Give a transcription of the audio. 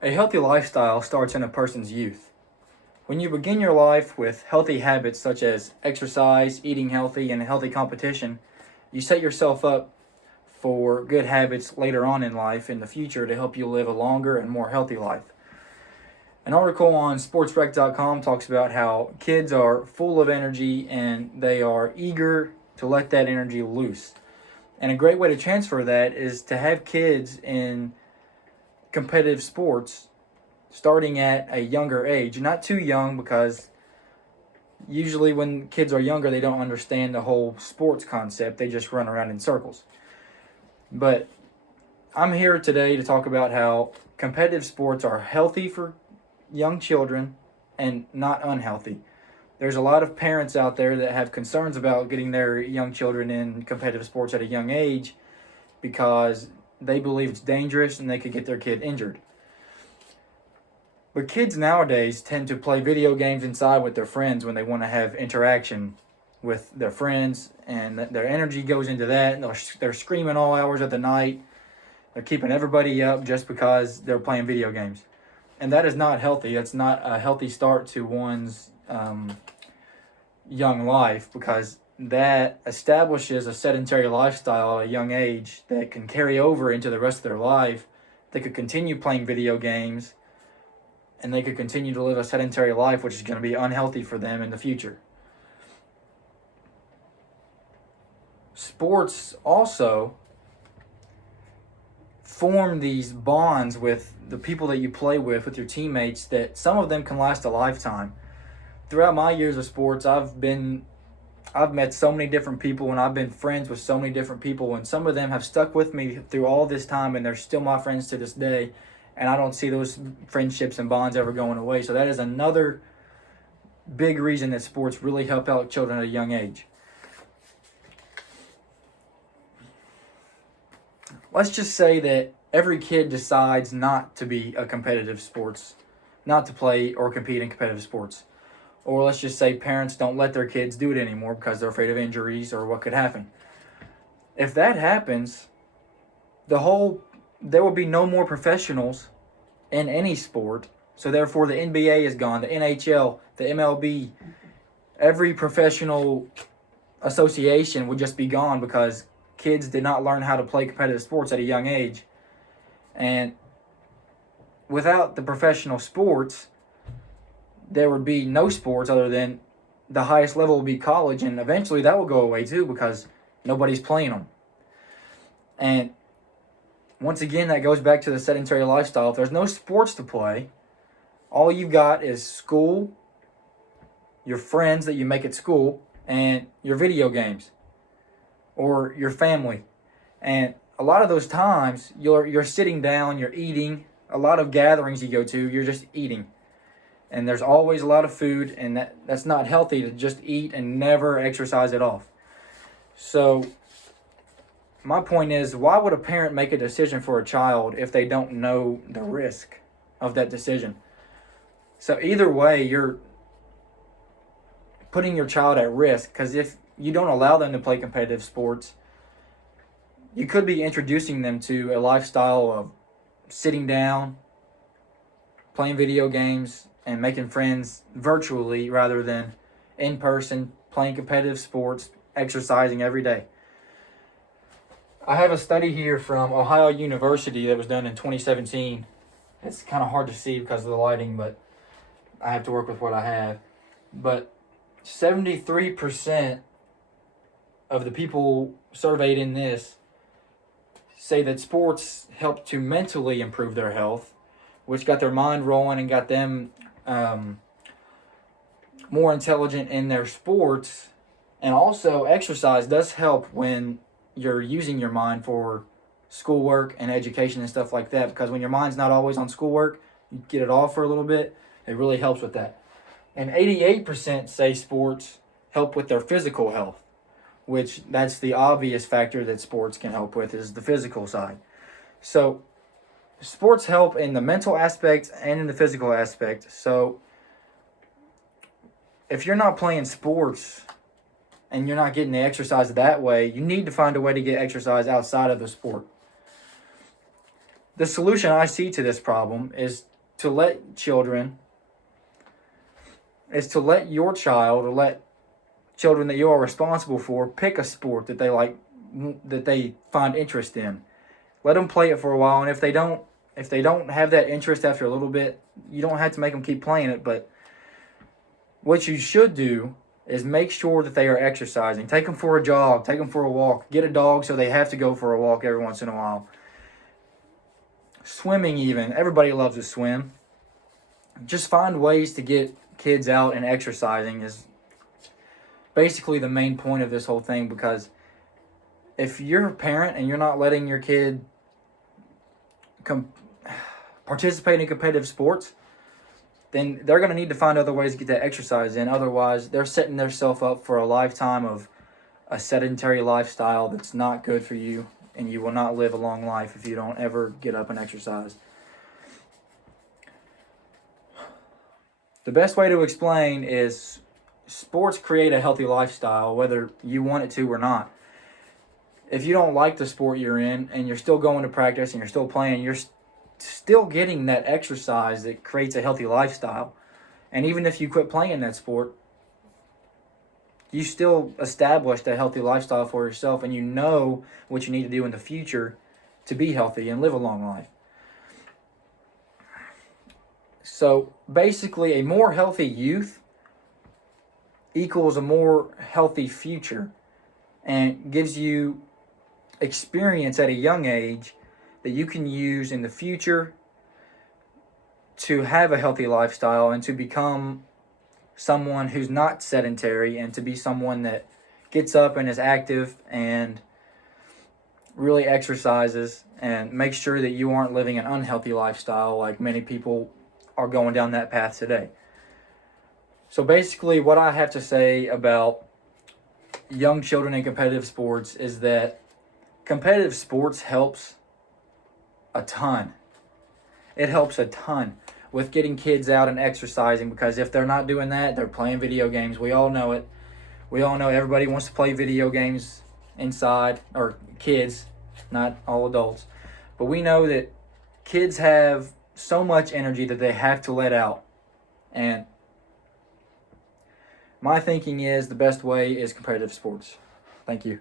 A healthy lifestyle starts in a person's youth. When you begin your life with healthy habits such as exercise, eating healthy, and healthy competition, you set yourself up for good habits later on in life in the future to help you live a longer and more healthy life. An article on sportsrec.com talks about how kids are full of energy and they are eager to let that energy loose. And a great way to transfer that is to have kids in competitive sports starting at a younger age. Not too young, because usually when kids are younger, they don't understand the whole sports concept. They just run around in circles. But I'm here today to talk about how competitive sports are healthy for young children and not unhealthy. There's a lot of parents out there that have concerns about getting their young children in competitive sports at a young age because they believe it's dangerous and they could get their kid injured. But kids nowadays tend to play video games inside with their friends when they want to have interaction with their friends, and their energy goes into that, and they're screaming all hours of the night. They're keeping everybody up just because they're playing video games. And that is not healthy. That's not a healthy start to one's young life, because that establishes a sedentary lifestyle at a young age that can carry over into the rest of their life. They could continue playing video games and they could continue to live a sedentary life, which is going to be unhealthy for them in the future. Sports also form these bonds with the people that you play with your teammates, that some of them can last a lifetime. Throughout my years of sports, I've met so many different people, and I've been friends with so many different people, and some of them have stuck with me through all this time, and they're still my friends to this day, and I don't see those friendships and bonds ever going away. So that is another big reason that sports really help out children at a young age. Let's just say that every kid decides not to be a competitive sports, not to play or compete in competitive sports. Or let's just say parents don't let their kids do it anymore because they're afraid of injuries or what could happen. If that happens, there will be no more professionals in any sport. So therefore the NBA is gone, the NHL, the MLB, every professional association would just be gone because kids did not learn how to play competitive sports at a young age. And without the professional sports, there would be no sports other than the highest level would be college, and eventually that will go away too because nobody's playing them. And once again, that goes back to the sedentary lifestyle. If there's no sports to play, all you've got is school, your friends that you make at school, and your video games or your family. And a lot of those times you're sitting down, you're eating. A lot of gatherings you go to, you're just eating. And there's always a lot of food, and that's not healthy to just eat and never exercise it off. So my point is, why would a parent make a decision for a child if they don't know the risk of that decision? So either way, you're putting your child at risk, because if you don't allow them to play competitive sports, you could be introducing them to a lifestyle of sitting down, playing video games, and making friends virtually rather than in person, playing competitive sports, exercising every day. I have a study here from Ohio University that was done in 2017. It's kind of hard to see because of the lighting, but I have to work with what I have. But 73% of the people surveyed in this say that sports help to mentally improve their health, which got their mind rolling and got them more intelligent in their sports. And also exercise does help when you're using your mind for schoolwork and education and stuff like that, because when your mind's not always on schoolwork, you get it off for a little bit. It really helps with that. And 88% say sports help with their physical health, which that's the obvious factor that sports can help with, is the physical side. So sports help in the mental aspect and in the physical aspect. So if you're not playing sports and you're not getting the exercise that way, you need to find a way to get exercise outside of the sport. the solution I see to this problem is to let your child, or let children that you are responsible for, pick a sport that they like, that they find interest in. Let them play it for a while, and if they don't have that interest after a little bit, you don't have to make them keep playing it. But what you should do is make sure that they are exercising. Take them for a jog, take them for a walk. Get a dog so they have to go for a walk every once in a while. Swimming even. Everybody loves to swim. Just find ways to get kids out and exercising is basically the main point of this whole thing, because if you're a parent and you're not letting your kid participate in competitive sports, then they're going to need to find other ways to get that exercise in. Otherwise, they're setting themselves up for a lifetime of a sedentary lifestyle that's not good for you, and you will not live a long life if you don't ever get up and exercise. The best way to explain is sports create a healthy lifestyle, whether you want it to or not. If you don't like the sport you're in and you're still going to practice and you're still playing, you're still getting that exercise that creates a healthy lifestyle. And even if you quit playing that sport, you still established a healthy lifestyle for yourself, and you know what you need to do in the future to be healthy and live a long life. So basically, a more healthy youth equals a more healthy future, and gives you experience at a young age that you can use in the future to have a healthy lifestyle and to become someone who's not sedentary, and to be someone that gets up and is active and really exercises, and make sure that you aren't living an unhealthy lifestyle like many people are going down that path today. So basically, what I have to say about young children in competitive sports is that competitive sports helps a ton. It helps a ton with getting kids out and exercising, because if they're not doing that, they're playing video games. We all know it. We all know everybody wants to play video games inside, or kids, not all adults. But we know that kids have so much energy that they have to let out. And my thinking is the best way is competitive sports. Thank you.